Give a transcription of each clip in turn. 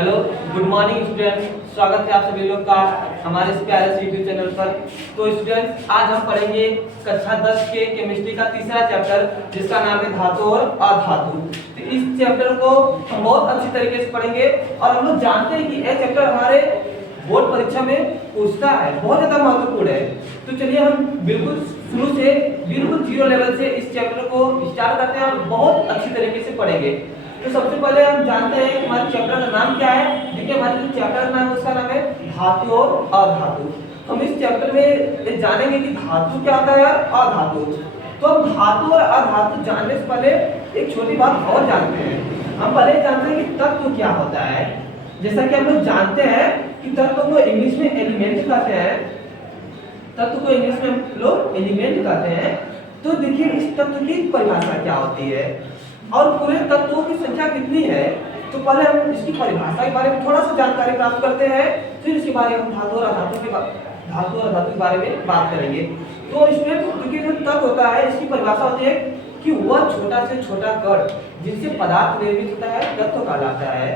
Hello, good morning student. स्वागत है आप सभी लोग का हमारे इस प्यारे से यूट्यूब चैनल पर। तो स्टूडेंट, आज हम पढ़ेंगे कक्षा 10 के केमिस्ट्री का तीसरा चैप्टर, जिसका नाम है धातु और अधातु। तो इस चैप्टर को हम बहुत अच्छी तरीके से पढ़ेंगे और हम लोग जानते हैं कि यह चैप्टर हमारे बोर्ड परीक्षा में पूछता है, बहुत ज्यादा महत्वपूर्ण है। तो चलिए हम बिल्कुल शुरू से बिल्कुल जीरो लेवल से इस चैप्टर को स्टार्ट करते हैं और बहुत अच्छी तरीके से पढ़ेंगे। तो सबसे पहले हम जानते हैं कि हमारे चैप्टर का नाम क्या है। देखिए, हमारे जो चैप्टर का नाम है उसका नाम है धातु और अधातु। हम इस चैप्टर में जानेंगे कि धातु क्या होता है और अधातु। तो हम धातु और अधातु जानने से पहले एक छोटी बात और जानते हैं। हम पहले जानते हैं कि तत्व क्या होता है। जैसा कि हम लोग जानते हैं कि तत्व को इंग्लिश में एलिमेंट कहते हैं। तत्व को इंग्लिश में हम लोग एलिमेंट कहते हैं। तो देखिए, इस तत्व की परिभाषा क्या होती है और पूरे तत्वों की संख्या कितनी है। तो पहले हम इसकी परिभाषा के बारे में थोड़ा सा जानकारी प्राप्त करते हैं, फिर इसके बारे में हम धातु और अधातु के बारे में बात करेंगे। तो इसमें देखिए, जो तत्व होता है इसकी परिभाषा होती है कि वह छोटा से छोटा कण जिससे पदार्थ निर्मित होता है तत्व कहलाता है।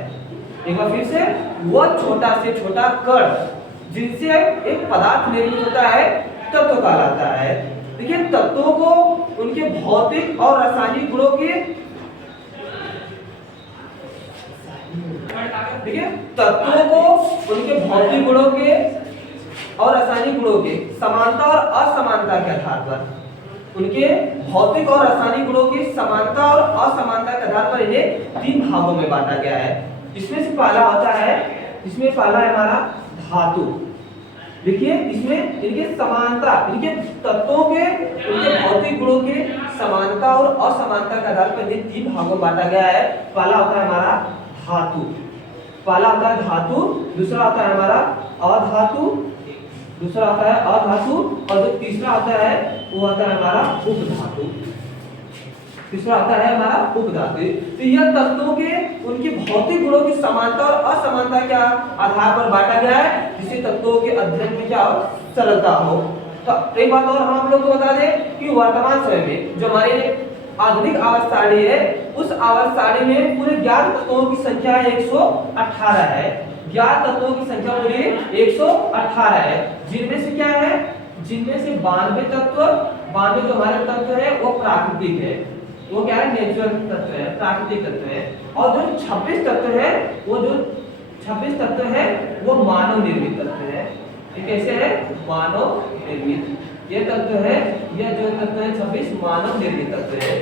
एक बार फिर से, वह छोटा से छोटा कण जिनसे एक पदार्थ निर्मित होता है तत्व कहलाता है। देखिए, तत्वों को उनके भौतिक और रासायनिक गुणों के तत्वों को उनके भौतिक गुणों के और रासायनिक गुणों के समानता और असमानता के आधार पर, उनके भौतिक और रासायनिक गुणों की समानता और असमानता के आधार पर इन्हें तीन भागों में बांटा गया है। इसमें से पहला होता है, इसमें पहला है हमारा धातु। देखिए, इसमें इनके समानता, इनके तत्वों के उनके भौतिक गुणों के समानता और असमानता के आधार पर इन्हें तीन भागों में बांटा गया है। पहला होता है हमारा धातु, पहला होता है धातु, दूसरा होता है हमारा अधातु, दूसरा होता है अधातु, और जो तीसरा होता है वो होता है हमारा उपधातु। तीसरा होता है हमारा उपधातु। तो यह तत्वों के उनके भौतिक गुणों की समानता और असमानता के आधार पर बांटा गया है, जिससे तत्वों के अध्ययन में क्या हो, सरलता हो। तो एक बात और हम लोग को बता दें कि वर्तमान समय में जो हमारे आधुनिक आवर्त सारणी है, उस आवर्त सारणी में पूरे ज्ञात तत्वों की संख्या 118 है। ज्ञात तत्वों की संख्या पूरी 118 है, जिनमें से क्या है, जिनमें से 92 तत्व, 92 जो हमारे तत्व है वो प्राकृतिक है, वो क्या है, नेचुरल तत्व है, प्राकृतिक तत्व है। और जो 26 तत्व है, वो जो 26 तत्व है वो मानव निर्मित तत्व है। ये कैसे है, मानव निर्मित ये तत्व है, यह जो तत्व है 26 मानव निर्मित तत्व है।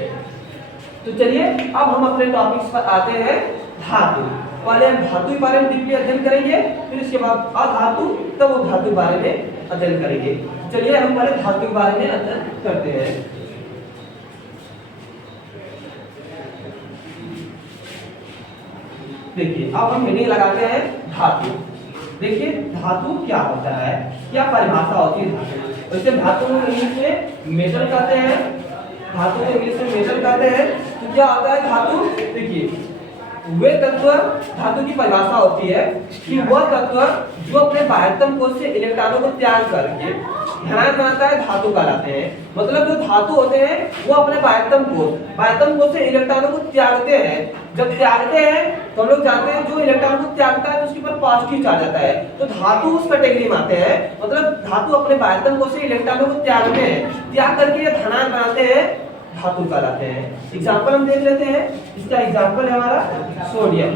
तो चलिए अब हम अपने टॉपिक्स पर आते हैं। धातु, पहले हम धातु के बारे में डीपली अध्ययन करेंगे, फिर उसके बाद अधातु, तब वो धातु के बारे में अध्ययन करेंगे। चलिए हम पहले धातु के बारे में अध्ययन करते हैं। देखिए, अब हम मीनिंग लगाते हैं धातु। देखिए, धातु क्या होता है, क्या परिभाषा होती है धातु। वैसे धातु को इंग्लिश में मेटल कहते हैं, धातु को इंग्लिश में मेटल कहते हैं। तो क्या होता है धातु, देखिए वे तत्व, धातु की परिभाषा होती है कि वह तत्व जो अपने बाह्यतम कोश से इलेक्ट्रॉनों को त्याग करके ध्यान बनाता है धातु कहलाते हैं। मतलब जो धातु होते हैं वो अपने बाह्यतम कोश से इलेक्ट्रॉनों को त्यागते हैं। जब त्यागते हैं तो हम लोग जानते हैं जो इलेक्ट्रॉन को त्यागता है तो उसके ऊपर पॉजिटिव चार्ज आता है, तो धातु उस कैटेगरी में आते हैं। मतलब धातु अपने बाह्यतम कोश से इलेक्ट्रॉनों को त्यागते हैं, त्याग करके ये धनायन बनाते हैं, धातु कहलाते हैं। एग्जांपल हम देख लेते हैं। इसका एग्जांपल है हमारा सोडियम।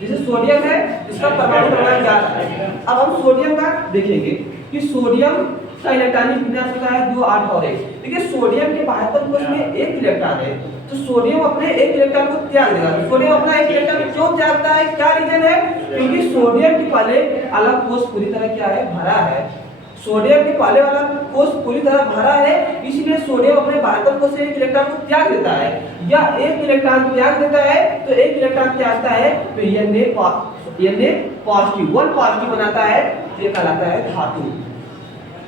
जैसे सोडियम है, इसका परमाणु क्रमांक 11 है। अब हम सोडियम का देखेंगे कि सोडियम का इलेक्ट्रॉनिक विन्यास होता है 2 8 और 1। देखिए, सोडियम के बाह्यतम कोश में 1 इलेक्ट्रॉन है, तो सोडियम अपने 1 इलेक्ट्रॉन को त्याग देगा। सोडियम अपना 1 इलेक्ट्रॉन क्यों त्यागता है, क्या रीजन है, क्योंकि सोडियम के पहले अलग कोश पूरी तरह क्या है, भरा है। सोडियम के पहले वाला कोश पूरी तरह भरा है, इसलिए सोडियम अपने बाह्यतम कोश से 1 इलेक्ट्रॉन को त्याग देता है, या 1 इलेक्ट्रॉन त्याग देता है तो 1 इलेक्ट्रॉन त्यागता है तो यह पॉजिटिव 1 पॉजिटिव बनाता है, ये कहलाता है धातु।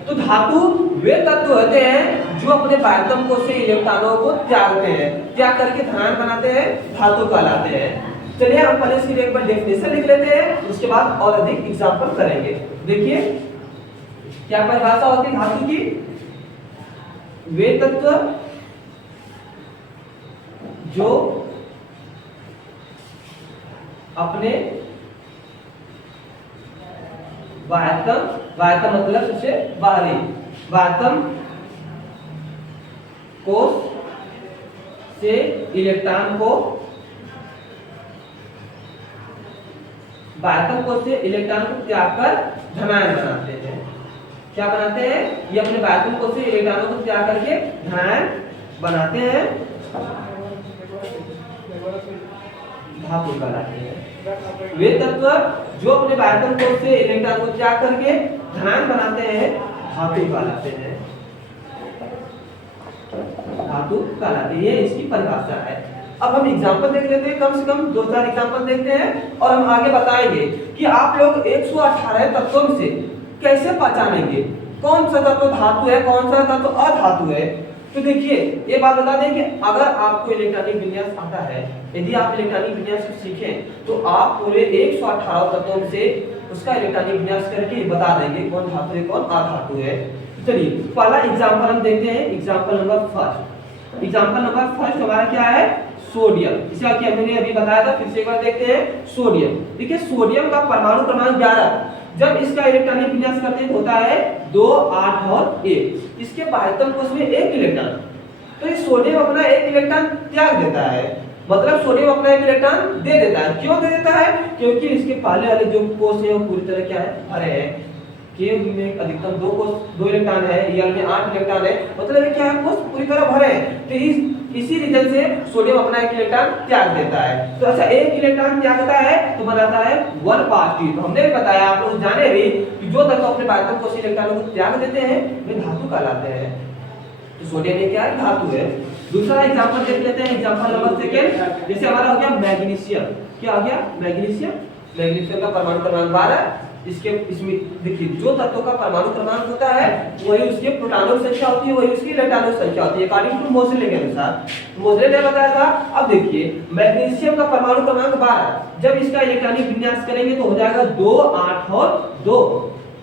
तो धातु वे तत्व होते हैं जो अपने बाह्यतम कोश से इलेक्ट्रॉनों को त्यागते हैं, त्याग करके धनायन बनाते हैं, धातु कहलाते हैं। चलिए हम पहले इसकी एक बार डेफिनेशन लिख लेते हैं, उसके बाद और अधिक एग्जांपल करेंगे। देखिए, क्या परिभाषा होती है धातु की, वे तत्व जो अपने बाह्यतम, बाह्यतम मतलब सबसे बाहरी, बाह्यतम कोश से इलेक्ट्रॉन को, बाह्यतम कोश से इलेक्ट्रॉन को त्याग कर धनायन बनाते हैं। क्या बनाते हैं? ये अपने बाह्यतम कोश से इलेक्ट्रॉनों को त्याग करके धनायन बनाते हैं, धातु कहलाते हैं। वे तत्व जो अपने बाह्यतम कोश से इलेक्ट्रॉन को त्याग करके धनायन बनाते हैं धातु कहलाते हैं, धातु कहलाते हैं। ये इसकी परिभाषा है। अब हम एग्जांपल देख लेते हैं, कम से कम 2-4 एग्जांपल देखते हैं और हम आगे बताएंगे कि आप लोग 118 तत्वों से कैसे पहचानेंगे कौन सा तत्व धातु है, कौन सा तत्व अधातु है। तो देखिए ये बात बता दें कि अगर आपको इलेक्ट्रॉनिक विन्यास आता है, यदि आप इलेक्ट्रॉनिक विन्यास सीखें तो आप पूरे 118 तत्वों से उसका इलेक्ट्रॉनिक विन्यास करके बता देंगे कौन धातु है कौन अधातु है। चलिए पहला एग्जांपल हम देखते हैं, example number first. Example number first हमारा क्या है? सोडियम। इसका क्या मैंने अभी बताया था, फिर से एक बार देखते हैं। सोडियम, देखिए सोडियम का परमाणु क्रमांक 11, जब इसका इलेक्ट्रॉनिक विन्यास करते होता है 2, 8 और 1। इसके बाह्यतम कोश में 1 इलेक्ट्रॉन, तो ये सोडियम अपना 1 इलेक्ट्रॉन त्याग देता है, मतलब सोडियम अपना 1 इलेक्ट्रॉन दे देता है। क्यों दे देता है? क्योंकि इसके पहले वाले जो कोश है वो पूरी तरह क्या है? भरे हैं। के में अधिकतम 2 इलेक्ट्रॉन है, Al में 8 इलेक्ट्रॉन है, मतलब ये क्या है? कोश पूरी तरह भरे हैं। तो इसी रीजन से सोडियम अपना 1 इलेक्ट्रॉन त्याग देता है। तो अच्छा 1 इलेक्ट्रॉन त्यागता है तो बनाता है 1 पॉजिटिव। तो हमने भी बताया, आप लोग जाने भी कि जो तत्व अपने बाह्यतम कोश इलेक्ट्रॉनों को त्याग देते हैं वे धातु कहलाते हैं। तो सोडियम ये क्या है? धातु है। दूसरा एग्जांपल देख लेते हैं, एग्जांपल नंबर सेकंड। जैसे हमारा हो गया मैग्नीशियम। क्या हो गया? मैग्नीशियम। मैग्नीशियम का परमाणु क्रमांक 12। इसमें देखिए जो तत्वों का परमाणु क्रमांक होता है वही उसके प्रोटॉनों की संख्या होती है, वही उसकी इलेक्ट्रॉनों की संख्या होती है, अकॉर्डिंग टू मोज़ले के अनुसार। मोज़ले ने बताया था। अब देखिए मैग्नीशियम का परमाणु क्रमांक 12, जब इसका इलेक्ट्रॉनिक विन्यास करेंगे तो हो जाएगा 2, 8 और 2।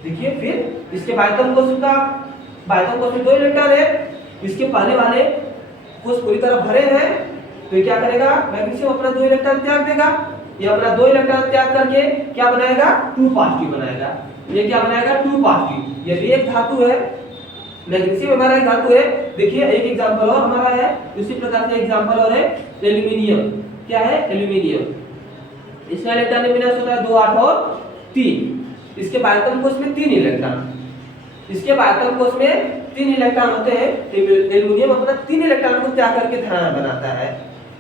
देखिए फिर इसके बाह्यतम कोश में 2 इलेक्ट्रॉन है, इसके पहले वाले कोश पूरी तरह भरे हैं, तो ये क्या करेगा? मैग्नीशियम अपना 2 इलेक्ट्रॉन त्याग देगा। ये अपना 2 इलेक्ट्रॉन त्याग करके क्या बनाएगा? 2 पॉजिटिव बनाएगा। ये क्या बनाएगा? 2 पॉजिटिव। ये भी एक धातु है, मैग्नीशियम हमारा एक धातु है। देखिए एक एग्जांपल और हमारा है, उसी प्रकार से एग्जांपल और है एल्यूमिनियम। क्या है? एल्यूमिनियम। इसका इलेक्ट्रॉनिक विन्यास होता है 2, 8 और 3। इसके बाह्यतम कोश में 3 इलेक्ट्रॉन, इसके बाह्यतम कोश में 3 इलेक्ट्रॉन होते हैं। एल्यूमिनियम अपना 3 इलेक्ट्रॉन को त्याग करके धनायन बनाता है।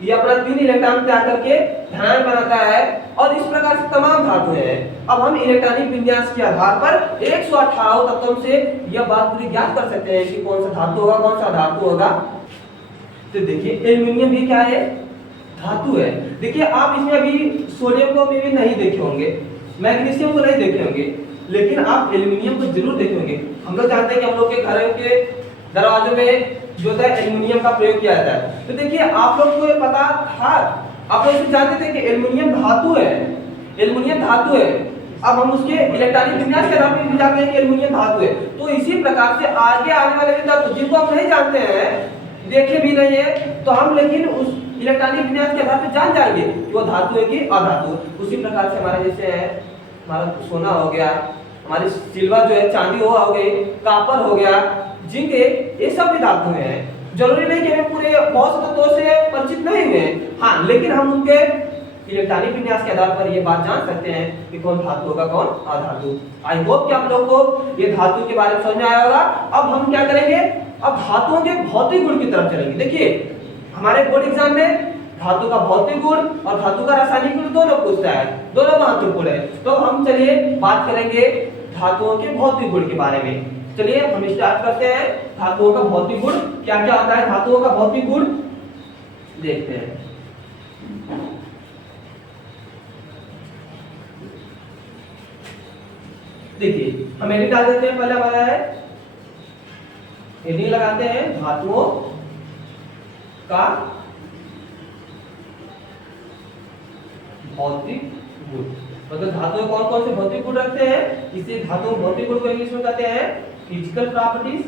ये अपना 3 इलेक्ट्रॉन त्याग करके धनायन बनाता है और इस प्रकार से तमाम धातुएं हैं। अब हम इलेक्ट्रॉनिक विन्यास के आधार पर 118 तत्वों से यह बात पूरी ज्ञात कर सकते हैं कि कौन सा धातु होगा कौन सा धातु होगा। तो देखिए एल्यूमिनियम भी क्या है? धातु है। देखिए आप इसमें अभी सोडियम को भी नहीं देखे होंगे, मैग्नीशियम को नहीं देखे होंगे, लेकिन आप एल्यूमिनियम को जरूर देखे होंगे। हम लोग जानते हैं कि हम लोग के घरों के दरवाजों में जो है एल्यूमिनियम का प्रयोग किया जाता है। तो देखिए आप लोग को ये पता था, आप लोग जानते थे कि एल्यूमिनियम धातु है, एल्यूमिनियम धातु है। अब हम उसके इलेक्ट्रॉनिक विन्यास के आधार पर जानते हैं कि एल्यूमिनियम धातु है। तो इसी प्रकार से आगे आने वाले तत्व जिनको आप नहीं जानते हैं, देखे भी नहीं है, तो हम लेकिन उस इलेक्ट्रॉनिक विन्यास के आधार पर जान जाएंगे कि वो धातु है कि अधातु। उसी प्रकार से हमारे जैसे है हमारा सोना हो गया, हमारी सिल्वर जो है चांदी हो गई, कॉपर हो गया, जिंक, ये सब भी धातुएं हैं। जरूरी नहीं कि हमें पूरे बहुत से तत्वों से परिचित नहीं हुए, हाँ, लेकिन हम उनके इलेक्ट्रॉनिक विन्यास के आधार पर ये बात जान सकते हैं कि कौन धातु होगा कौन अधातु। आई होप कि आप लोग को ये धातु के बारे में समझ में आया होगा। अब हम क्या करेंगे? अब धातुओं के भौतिक गुण की तरफ चलेंगे। देखिए हमारे बोर्ड एग्जाम में धातु का भौतिक गुण और धातु का रासायनिक गुण दोनों पूछता है, दोनों महत्वपूर्ण है। तो हम चलिए बात करेंगे धातुओं के भौतिक गुण के बारे में। चलिए हम स्टार्ट करते हैं। धातुओं का भौतिक गुण क्या क्या होता है? धातुओं का भौतिक गुण देखते हैं। देखिए हम हेडिंग डाल देते हैं। पहले हमारा है हेडिंग लगाते हैं धातुओं का भौतिक गुण, मतलब धातुएं कौन कौन से भौतिक गुण रखते हैं। इसे धातुओं भौतिक गुण को इंग्लिश में कहते हैं physical properties,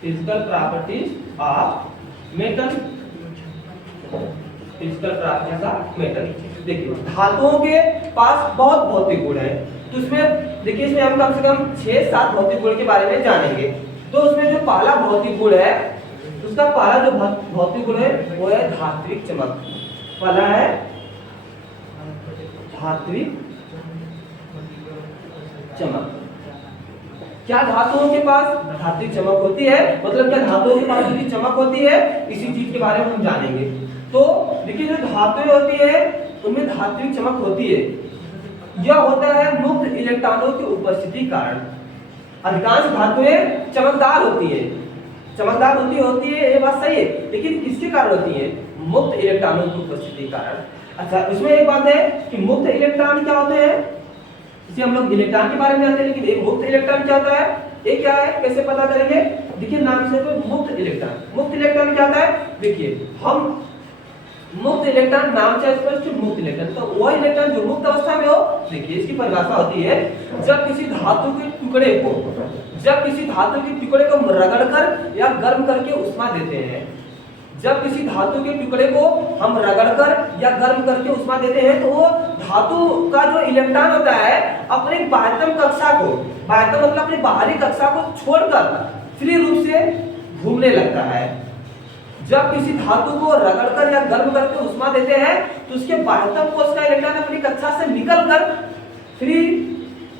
physical properties of metal, physical properties of metal. देखिए धातुओं के पास बहुत भौतिक गुण है, तो उसमें देखिए इसमें हम कम से कम 6-7 भौतिक गुण के बारे में जानेंगे। तो उसमें जो पहला भौतिक गुण है, उसका पहला जो भौतिक गुण है वो है धात्विक चमक। पहला है धात्विक चमक। क्या धातुओं के पास धात्विक चमक होती है, मतलब क्या धातुओं के पास जो चमक होती है, इसी चीज के बारे में हम जानेंगे। तो देखिए जो धातुएं होती है उनमें धात्विक चमक होती है, यह होता है मुक्त इलेक्ट्रॉनों की उपस्थिति के कारण। अधिकांश धातुएं चमकदार होती है, चमकदार होती है ये बात सही है, लेकिन किसके कारण होती है? मुक्त इलेक्ट्रॉनों की उपस्थिति के कारण। अच्छा उसमें एक बात है कि मुक्त इलेक्ट्रॉन क्या होते हैं, इसे हम लोग इलेक्ट्रॉन के बारे में जानते हैं, लेकिन एक मुक्त इलेक्ट्रॉन क्या होता है, ये क्या है, कैसे पता करेंगे? देखिए नाम से तो मुक्त इलेक्ट्रॉन। मुक्त इलेक्ट्रॉन क्या होता है? देखिए हम मुक्त इलेक्ट्रॉन नाम से स्पष्ट मुक्त इलेक्ट्रॉन, तो वो इलेक्ट्रॉन जो मुक्त अवस्था में हो, देखिए इसकी परिभाषा होती है जब किसी धातु के टुकड़े को रगड़कर या गर्म करके उष्मा देते हैं। जब किसी धातु के टुकड़े को हम रगड़कर या गर्म करके उष्मा देते हैं तो वो धातु का जो इलेक्ट्रॉन होता है अपनी बाह्यतम कक्षा को, बाह्यतम मतलब अपनी बाहरी कक्षा को छोड़कर फ्री रूप से घूमने लगता है। जब किसी धातु को रगड़कर या गर्म करके उष्मा देते हैं तो उसके बाह्यतम कोश का इलेक्ट्रॉन अपनी कक्षा से निकलकर फ्री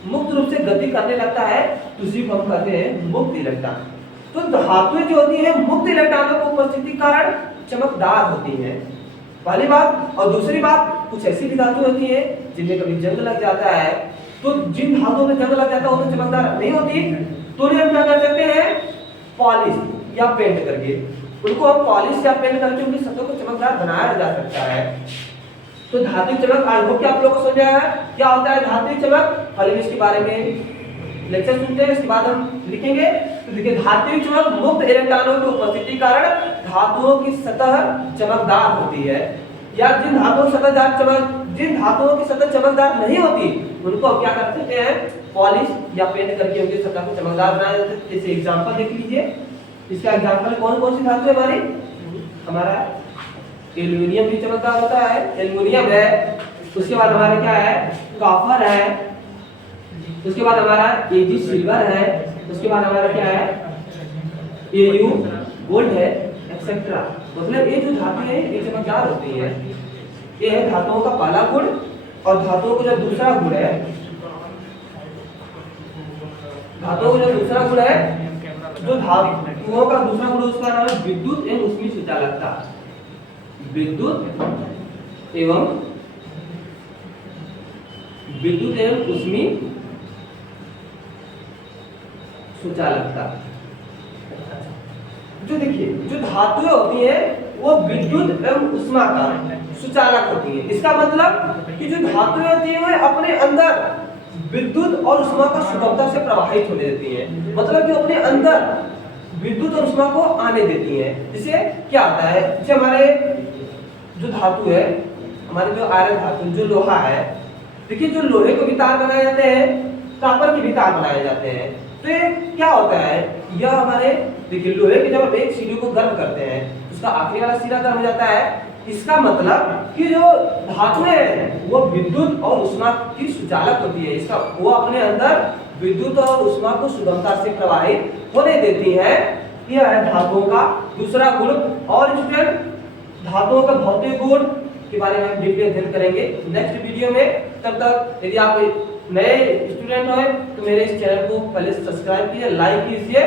मुक्त रूप से गति करने लगता है, तो उसी को हम कहते हैं मुक्त इलेक्ट्रॉन। तो धातुएं जो होती है मुक्त इलेक्ट्रॉनों की उपस्थिति के कारण चमकदार होती हैं, पहली बात। और दूसरी बात, कुछ ऐसी भी धातु होती है जिनमें कभी जंग लग जाता है, तो जिन धातुओं में जंग लग जाता है वो तो चमकदार नहीं होती, तो उन्हें हम क्या कर सकते हैं? पॉलिश या पेंट करके उनको हम पॉलिश या पेंट करके उनकी सतह को चमकदार बनाया जा सकता है। तो धात्विक चमक आई होप कि आप लोगों को समझ आया क्या होता है धात्विक चमक। पहले इसके बारे में लेक्चर सुनते हैं, इसके बाद हम लिखेंगे। तो देखिए धात्विक चमक मुक्त इलेक्ट्रॉनों की उपस्थिति के कारण धातुओं की सतह चमकदार होती है, या जिन धातुओं की सतह चमकदार नहीं होती उनको क्या कर सकते हैं? पॉलिश या पेंट करके उनकी सतह को चमकदार बनाया जा सकता है। जैसे एग्जांपल देख लीजिए, इसका एग्जांपल कौन कौन सी धातु है हमारी? हमारा एल्युमिनियम भी चमकदार होता है, एल्युमिनियम है। उसके बाद हमारा क्या है? कॉपर है। उसके बाद हमारा एजी सिल्वर है। उसके बाद हमारा क्या है? एयू गोल्ड है, एक्सेट्रा। मतलब ये जो धातु है ये चमकदार होती है। ये है धातुओं का पहला गुण। और धातुओं का जो दूसरा गुण है, जो धातुओं का दूसरा गुण उसका नाम है विद्युत एवं उष्मी सुचालकता। विद्युत एवं उष्मी सुचालकता। जो देखिए जो धातुएं होती है वो विद्युत एवं उष्मा का सुचालक होती है। इसका मतलब कि जो धातुएं होती है वो अपने अंदर विद्युत और उष्मा को सुगमता से प्रवाहित होने देती हैं, मतलब कि अपने अंदर विद्युत और उष्मा को आने देती हैं। जिससे क्या होता है, जैसे हमारे जो धातु है, हमारे जो आयरन धातु जो लोहा है, देखिए जो लोहे को भी तार बनाए जाते हैं, कॉपर के भी तार बनाए जाते हैं। तो ये क्या होता है, यह हमारे देखिए लोहे के जब हम एक सिरे को गर्म करते हैं उसका आखिरी वाला सिरा गर्म हो जाता है। इसका मतलब कि जो धातुएं हैं वो विद्युत और उष्मा की सुचालक होती है। इसका वो अपने अंदर विद्युत और उष्मा को सुगमता से प्रवाहित होने देती है। यह है धातुओं का दूसरा गुण। और स्टूडेंट धातुओं का भौतिक गुण के बारे में हम डीपली अध्ययन करेंगे नेक्स्ट वीडियो में। तब तक यदि आप नए स्टूडेंट हो तो मेरे इस चैनल को पहले सब्सक्राइब कीजिए, लाइक कीजिए